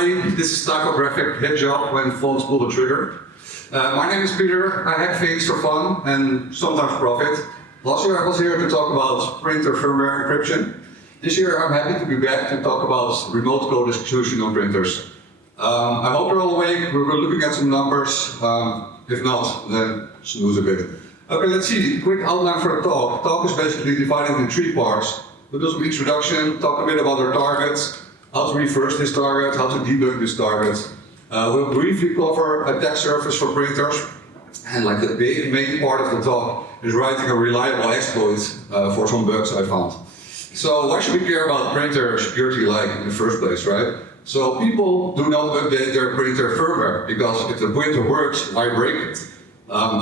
everybody. This is Typographic Hitjob when fonts pull the trigger. My name is Peter. I hack things for fun and sometimes profit. Last year I was here to talk about printer firmware encryption. This year I'm happy to be back to talk about remote code execution on printers. I hope you're all awake. We're looking at some numbers. If not, then snooze a bit. Okay, let's see. Quick outline for the talk. Talk is basically divided into 3 parts. We'll do some introduction, talk a bit about our targets, how to reverse this target, how to debug this target. We'll briefly cover attack surface for printers, and like the big main part of the talk is writing a reliable exploit for some bugs I found. So why should we care about printer security like in the first place, right? So people do not update their printer firmware because if the printer works, why break it?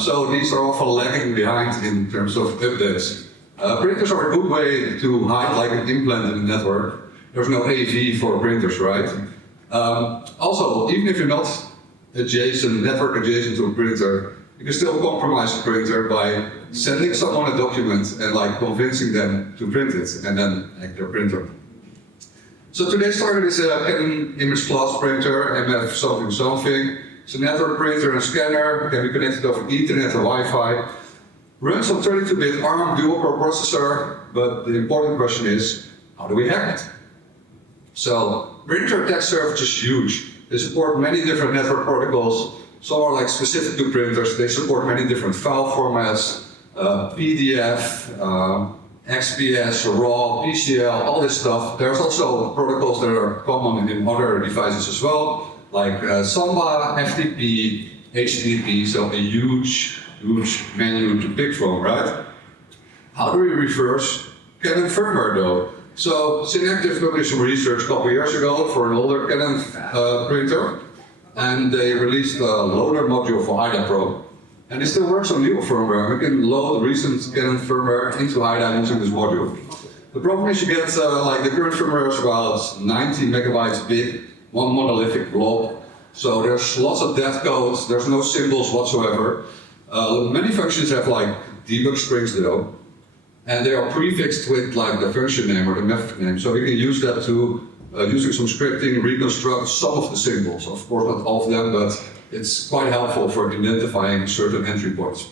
So these are often lagging behind in terms of updates. Printers are a good way to hide like an implant in the network. There's no AV for printers, right? Also, even if you're not network adjacent to a printer, you can still compromise a printer by sending someone a document and like convincing them to print it and then hack their printer. So today's target is a Canon image class printer, MF something something. It's a network printer and scanner, can be connected over Ethernet or Wi-Fi. Runs on 32-bit ARM dual-core processor, but the important question is, how do we hack it? So, printer attack surface is huge. They support many different network protocols. Some are like specific to printers. They support many different file formats, PDF, XPS, RAW, PCL, all this stuff. There's also protocols that are common in other devices as well, like Samba, FTP, HTTP, so a huge menu to pick from, right? How do we reverse Canon firmware though? So Synactive published some research a couple years ago for an older Canon printer, and they released a loader module for IDA Pro. And it still works on newer firmware. We can load recent Canon firmware into IDA using this module. The problem is you get like the current firmware is about 90 megabytes big, one monolithic blob. So there's lots of dev codes, there's no symbols whatsoever. Many functions have like debug strings though, and they are prefixed with like the function name or the method name, so we can use that to, using some scripting, reconstruct some of the symbols. Of course not all of them, but it's quite helpful for identifying certain entry points.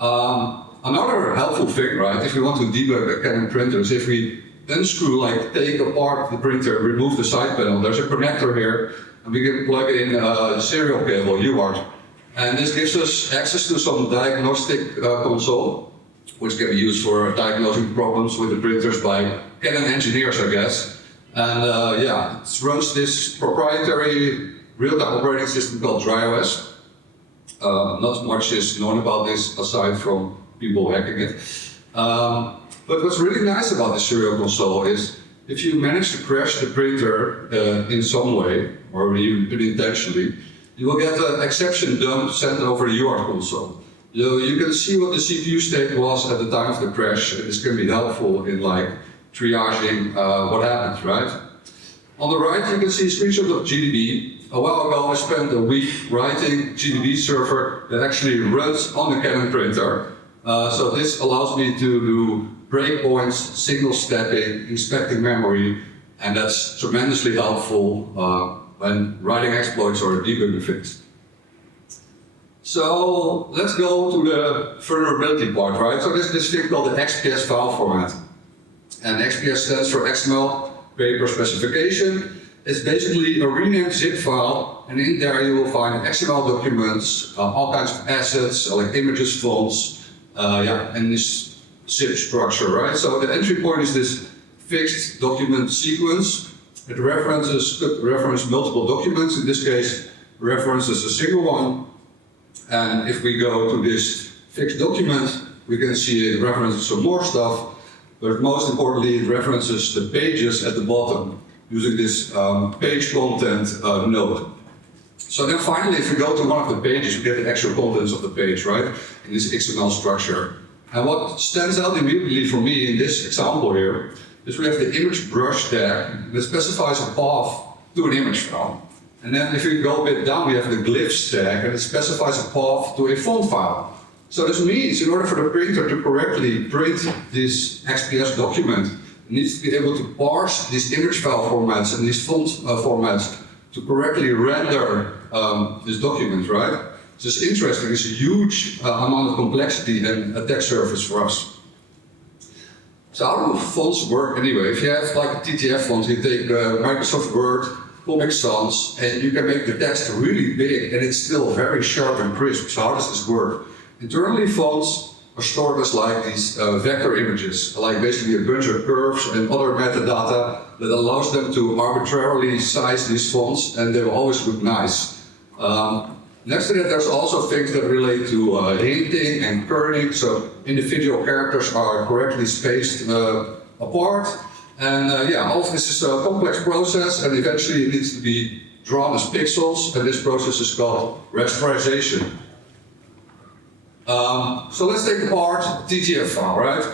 Another helpful thing, right, if we want to debug a Canon printer is if we unscrew, like take apart the printer, remove the side panel, there's a connector here, and we can plug in a serial cable, UART. And this gives us access to some diagnostic console, which can be used for diagnosing problems with the printers by Canon engineers, I guess. And yeah, it runs this proprietary real-time operating system called DryOS. Not much is known about this aside from people hacking it. But what's really nice about this serial console is if you manage to crash the printer in some way, or even unintentionally, you will get an exception dump sent over the UART console. You can see what the CPU state was at the time of the crash, and this can be helpful in like triaging what happened, right? On the right you can see a screenshot of GDB. A while ago I spent a week writing GDB server that actually runs on a Canon printer. So this allows me to do breakpoints, signal stepping, inspecting memory, and that's tremendously helpful when writing exploits or debugging things. So let's go to the vulnerability part, right? So there's this thing called the XPS file format. And XPS stands for XML paper specification. It's basically a renamed zip file, and in there you will find XML documents, all kinds of assets, like images, fonts, and this zip structure, right? So the entry point is this fixed document sequence. It could reference multiple documents. In this case, references a single one. And if we go to this fixed document, we can see it references some more stuff. But most importantly, it references the pages at the bottom using this page content node. So then finally, if we go to one of the pages, we get the actual contents of the page, right? In this XML structure. And what stands out immediately for me in this example here is we have the image brush tag that specifies a path to an image file. And then if we go a bit down, we have the glyphs tag and it specifies a path to a font file. So this means in order for the printer to correctly print this XPS document, It needs to be able to parse these image file formats and these font formats to correctly render this document, right? So it's interesting, it's a huge amount of complexity and attack surface for us. So how do fonts work anyway? If you have like a TTF font, you take Microsoft Word, Comic Sans, and you can make the text really big and it's still very sharp and crisp. So how does this work? Internally, fonts are stored as like these vector images, like basically a bunch of curves and other metadata that allows them to arbitrarily size these fonts, and they will always look nice. Next to that, there's also things that relate to hinting and kerning, so individual characters are correctly spaced apart. And yeah, all of this is a complex process, and eventually it needs to be drawn as pixels, and this process is called rasterization. So let's take apart TTF file, right?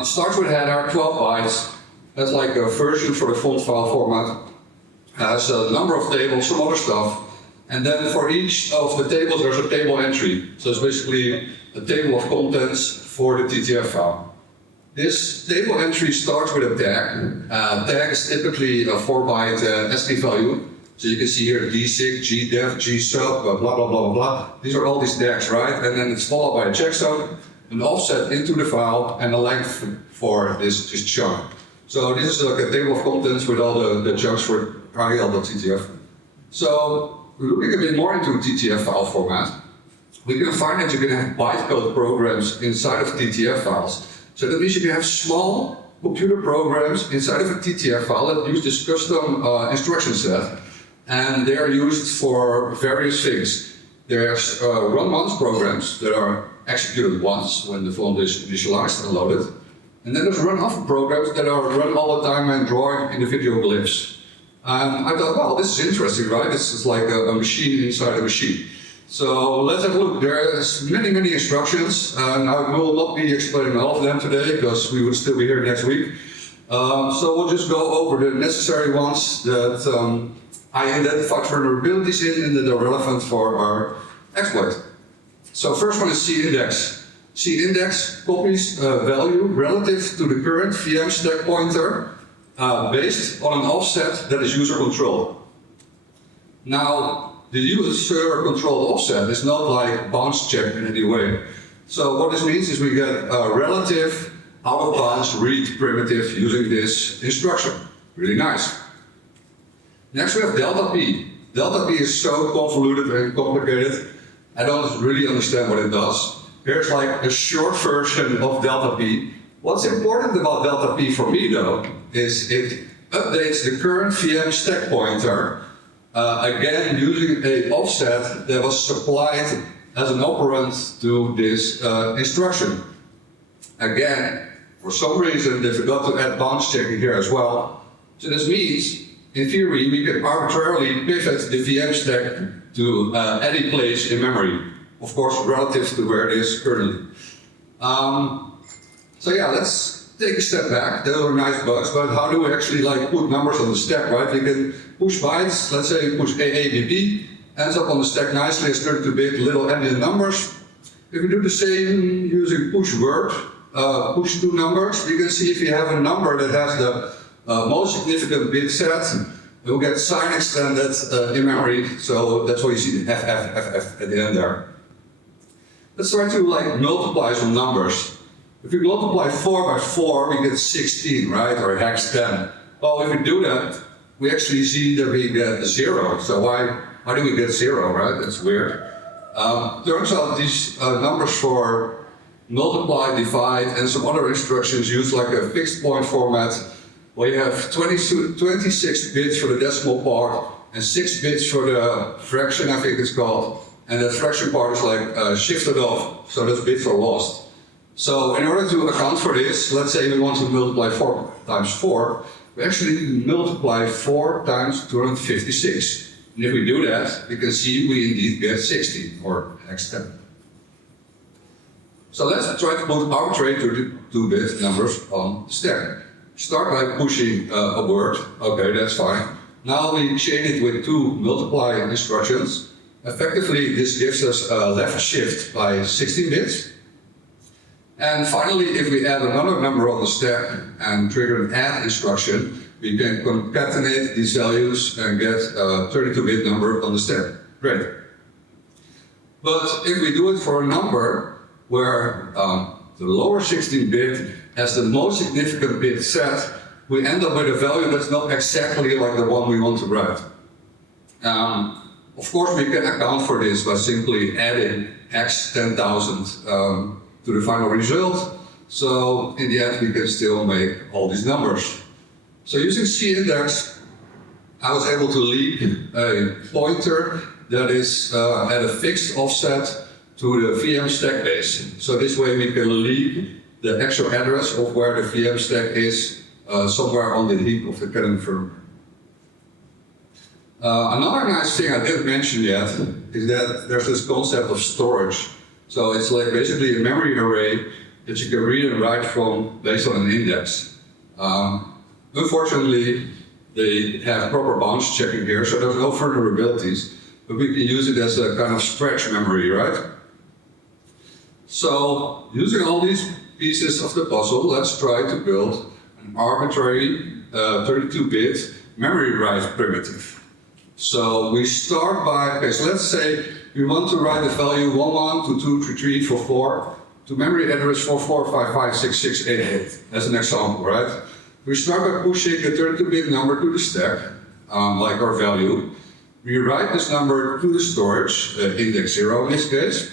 It starts with a header, 12 bytes. That's like a version for the font file format. Has a number of tables, some other stuff. And then for each of the tables, there's a table entry. So it's basically a table of contents for the TTF file. This table entry starts with a tag. Tag is typically a 4-byte ASCII value. So you can see here gsig, gdef, gsub, blah, blah, blah, blah, blah. These are all these tags, right? And then it's followed by a checksum, an offset into the file, and a length for this chunk. So this is like a table of contents with all the chunks for REL.ttf. So looking a bit more into TTF file format, we can find that you can have bytecode programs inside of TTF files. So that means you can have small computer programs inside of a TTF file that use this custom instruction set, and they are used for various things. There's run once programs that are executed once when the font is initialized and loaded. And then there's run often programs that are run all the time and drawing individual glyphs. I thought, well, this is interesting, right? This is like a machine inside a machine. So let's have a look. There's many, many instructions, and I will not be explaining all of them today because we will still be here next week. So we'll just go over the necessary ones that I identified vulnerabilities in and that are relevant for our exploit. So first one is cIndex. cIndex copies value relative to the current VM stack pointer based on an offset that is user controlled. Now, the user controlled offset is not like bounds check in any way. So what this means is we get a relative out of bounds read primitive using this instruction. Really nice. Next we have delta P. Delta P is so convoluted and complicated, I don't really understand what it does. Here's like a short version of delta P. What's important about delta P for me though, is it updates the current VM stack pointer, again using an offset that was supplied as an operand to this instruction. Again, for some reason they forgot to add bounds checking here as well. So this means, in theory, we can arbitrarily pivot the VM stack to any place in memory. Of course, relative to where it is currently. So yeah, let's take a step back. Those are nice bugs, but how do we actually like put numbers on the stack, right? We can push bytes, let's say push AABB, ends up on the stack nicely as 32-bit little endian numbers. If we do the same using push word, push two numbers, we can see if you have a number that has the most significant bit set, we'll get sign extended in memory, so that's why you see the FFFF at the end there. Let's try to like multiply some numbers. If we multiply 4 by 4, we get 16, right? Or hex 10. Well, if we do that, we actually see that we get 0. So why do we get 0, right? That's weird. Turns out these numbers for multiply, divide, and some other instructions use like a fixed point format where you have 26 bits for the decimal part and 6 bits for the fraction, I think it's called. And the fraction part is like shifted off, so those bits are lost. So in order to account for this, let's say we want to multiply 4 times 4, we actually need to multiply 4 times 256. And if we do that, we can see we indeed get 16, or hex 10. So let's try to put arbitrary 2-bit numbers on the stack. Start by pushing a word. Okay, that's fine. Now we chain it with 2 multiply instructions. Effectively, this gives us a left shift by 16 bits. And finally, if we add another number on the stack and trigger an add instruction, we can concatenate these values and get a 32-bit number on the stack. Great. But if we do it for a number where the lower 16-bit has the most significant bit set, we end up with a value that's not exactly like the one we want to write. Of course, we can account for this by simply adding x 10,000 to the final result. So in the end, we can still make all these numbers. So using cindex, I was able to leak a pointer that is at a fixed offset to the VM stack base. So this way we can leak the actual address of where the VM stack is somewhere on the heap of the Canon firmware. Another nice thing I didn't mention yet is that there's this concept of storage. So it's like basically a memory array that you can read and write from based on an index. Unfortunately, they have proper bounds checking here, so there's no vulnerabilities, but we can use it as a kind of stretch memory, right? So using all these pieces of the puzzle, let's try to build an arbitrary 32-bit memory write primitive. So we start by, okay, so let's say we want to write the value 11223344 to memory address 44556688 as an example, right? We start by pushing the 32-bit number to the stack, like our value. We write this number to the storage, index 0 in this case.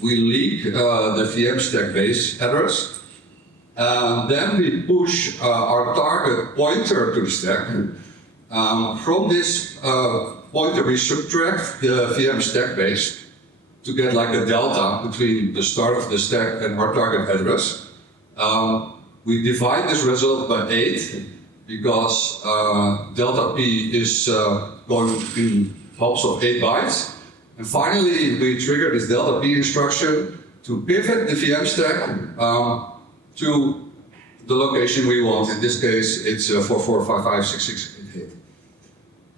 We leak the VM stack base address. Then we push our target pointer to the stack. From this pointer, we subtract the VM stack base to get like a delta between the start of the stack and our target address. We divide this result by 8 because delta P is going in hops of 8 bytes. And finally, we trigger this delta P instruction to pivot the VM stack to the location we want. In this case, it's 44556688.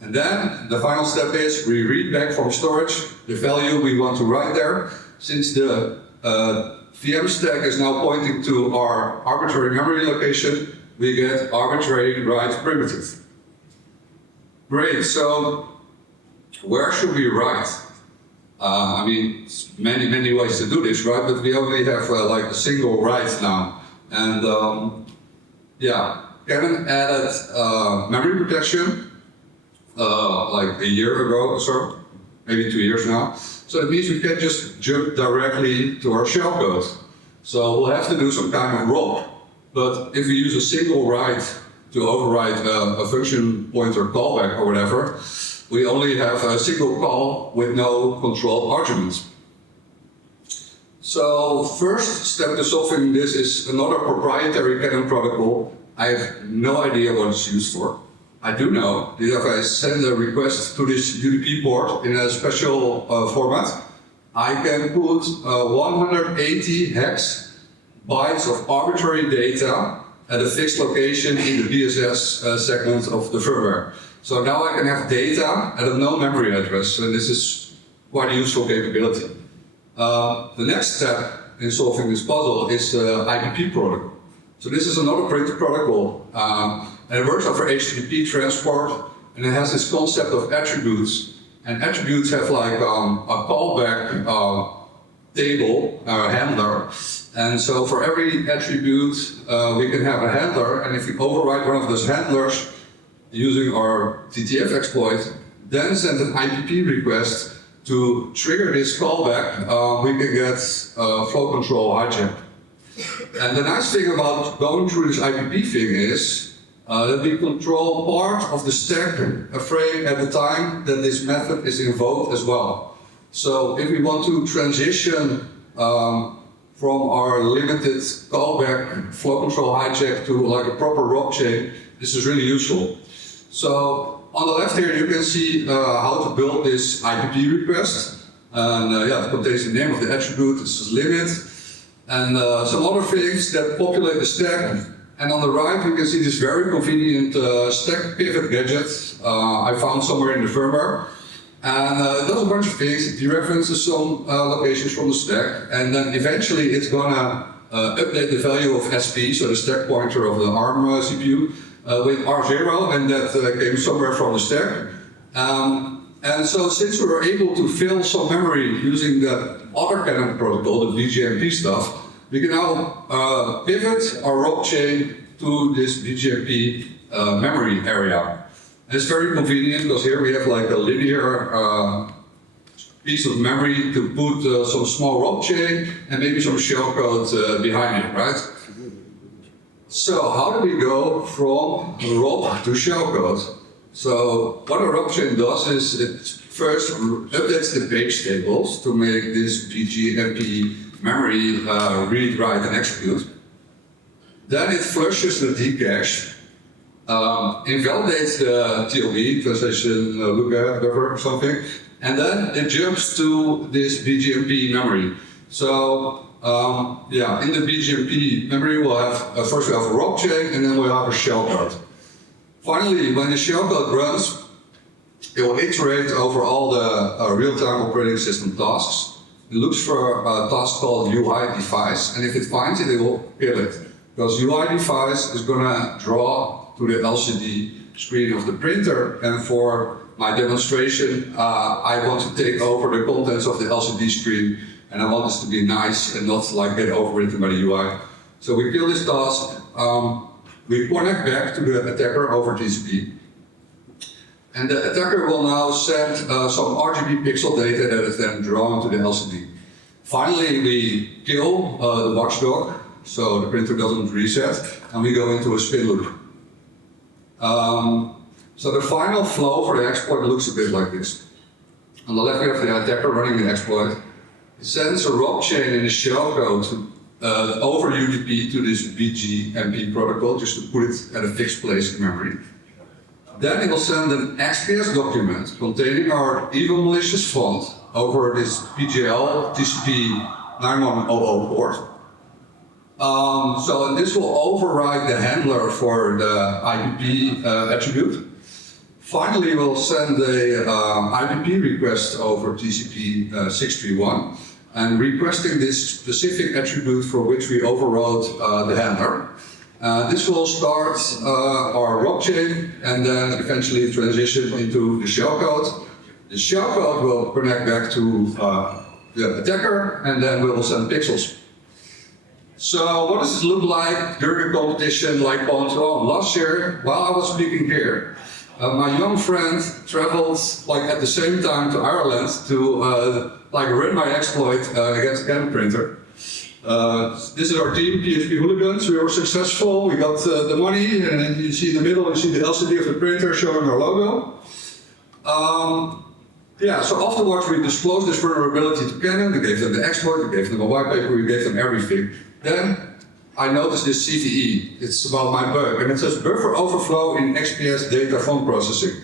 And then the final step is we read back from storage the value we want to write there. Since the VM stack is now pointing to our arbitrary memory location, we get arbitrary write primitive. Great, so where should we write? I mean, many ways to do this, right? But we only have like a single write now. And yeah, Canon added memory protection like a year ago or so, maybe 2 years now. So it means we can just jump directly to our shellcode. So we'll have to do some kind of ROP. But if we use a single write to override a function pointer callback or whatever, we only have a single call with no control arguments. So first step to solving this is another proprietary Canon protocol. I have no idea what it's used for. I do know that if I send a request to this UDP port in a special format, I can put 180 hex bytes of arbitrary data at a fixed location in the BSS segment of the firmware. So now I can have data at a known memory address, and this is quite a useful capability. The next step in solving this puzzle is the IPP protocol. So this is another printer protocol, and it works over HTTP transport, and it has this concept of attributes. And attributes have like a callback table, handler. And so for every attribute, we can have a handler, and if we override one of those handlers using our TTF exploit, then send an IPP request to trigger this callback, we can get flow control hijack. And the nice thing about going through this IPP thing is that we control part of the stack frame at the time that this method is invoked as well. So if we want to transition from our limited callback flow control hijack to like a proper ROP chain, this is really useful. So on the left here you can see how to build this IPP request. And yeah, it contains the name of the attribute, this is limit, and some other things that populate the stack. And on the right you can see this very convenient stack pivot gadget I found somewhere in the firmware. And it does a bunch of things. It dereferences some locations from the stack, and then eventually it's gonna update the value of SP, so the stack pointer of the ARM CPU, with R0, and that came somewhere from the stack. And so since we were able to fill some memory using that other Canon protocol, the BGMP stuff, we can now pivot our ROP chain to this BGMP memory area. And it's very convenient because here we have like a linear piece of memory to put some small ROP chain and maybe some shellcode behind it, right? So how do we go from ROP to shellcode? So what a ROP chain does is it first updates the page tables to make this BGMP memory read, write, and execute. Then it flushes the D-cache, invalidates the TLB, translation lookup buffer or something, and then it jumps to this BGMP memory. So yeah, in the BGMP memory we'll have, first we have a ROP chain and then we'll have a shellcode. Finally, when the shellcode runs, it will iterate over all the real-time operating system tasks. It looks for a task called UI device, and if it finds it, it will kill it. Because UI device is going to draw to the LCD screen of the printer, and for my demonstration, I want to take over the contents of the LCD screen, and I want this to be nice and not like get overwritten by the UI. So we kill this task. We connect back to the attacker over TCP. And the attacker will now send some RGB pixel data that is then drawn to the LCD. Finally, we kill the watchdog, so the printer doesn't reset, and we go into a spin loop. So the final flow for the exploit looks a bit like this. On the left we have the attacker running the exploit. It sends a ROP chain in a shellcode over UDP to this BGMP protocol, just to put it at a fixed place in memory. Then it will send an XPS document containing our evil malicious font over this PGL TCP 9100 port. So this will override the handler for the IPP attribute. Finally, we'll send a IPP request over TCP 631 and requesting this specific attribute for which we overrode the handler. This will start our ROP chain and then eventually transition into the shellcode. The shellcode will connect back to the attacker, and then we will send pixels. So what does this look like during a competition like Pont-on? Last year, while I was speaking here, my young friend traveled like at the same time to Ireland to like run my exploit against a Canon printer. This is our team, PHP Hooligans. We were successful, we got the money, and then you see in the middle, you see the LCD of the printer showing our logo. Yeah, so afterwards we disclosed this vulnerability to Canon, we gave them the exploit, we gave them a white paper, we gave them everything. Then I noticed this CVE, it's about my bug, and it says buffer overflow in XPS data font processing.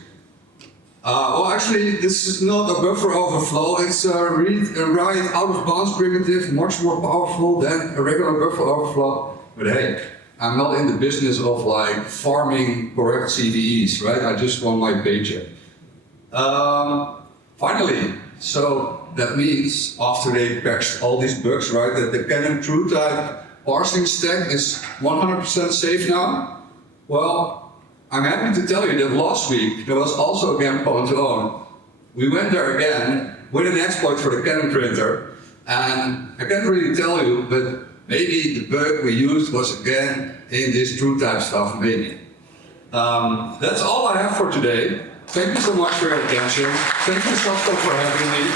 Well, actually, this is not a buffer overflow, it's a read and write out of bounds primitive, much more powerful than a regular buffer overflow. But hey, I'm not in the business of like farming correct CVEs, right? I just want my paycheck. Finally, so that means after they patched all these bugs, right, that the Canon TrueType parsing stack is 100% safe now. Well, I'm happy to tell you that last week there was also again Pont-on. We went there again with an exploit for the Canon printer, and I can't really tell you, but maybe the bug we used was again in this TrueType stuff, maybe. That's all I have for today. Thank you so much for your attention. Thank you, Softo, for having me.